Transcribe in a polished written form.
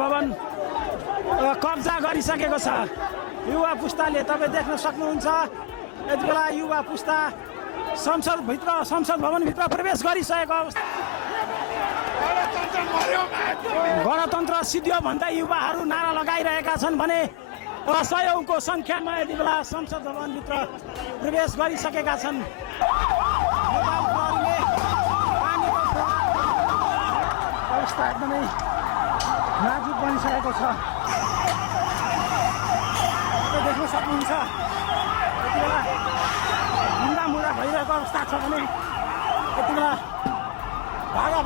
भवन कब्जा गरिसकेको छ। युवा पुस्ताले तपाईँ देख्न सक्नुहुन्छ यति बेला युवा पुस्ता संसद भवनभित्र प्रवेश गरिसकेको अवस्था। गणतन्त्र सिद्धियो भन्दै युवाहरू नारा लगाइरहेका छन् भने सयौंको सङ्ख्यामा यति बेला संसद भवनभित्र प्रवेश गरिसकेका छन्। अवस्था एकदमै नाजुक बनिसकेको छ। देख्न सक्नुहुन्छ यति बेला ढुङ्गा मुढा भइरहेको अवस्था छ भने यति बेला भागा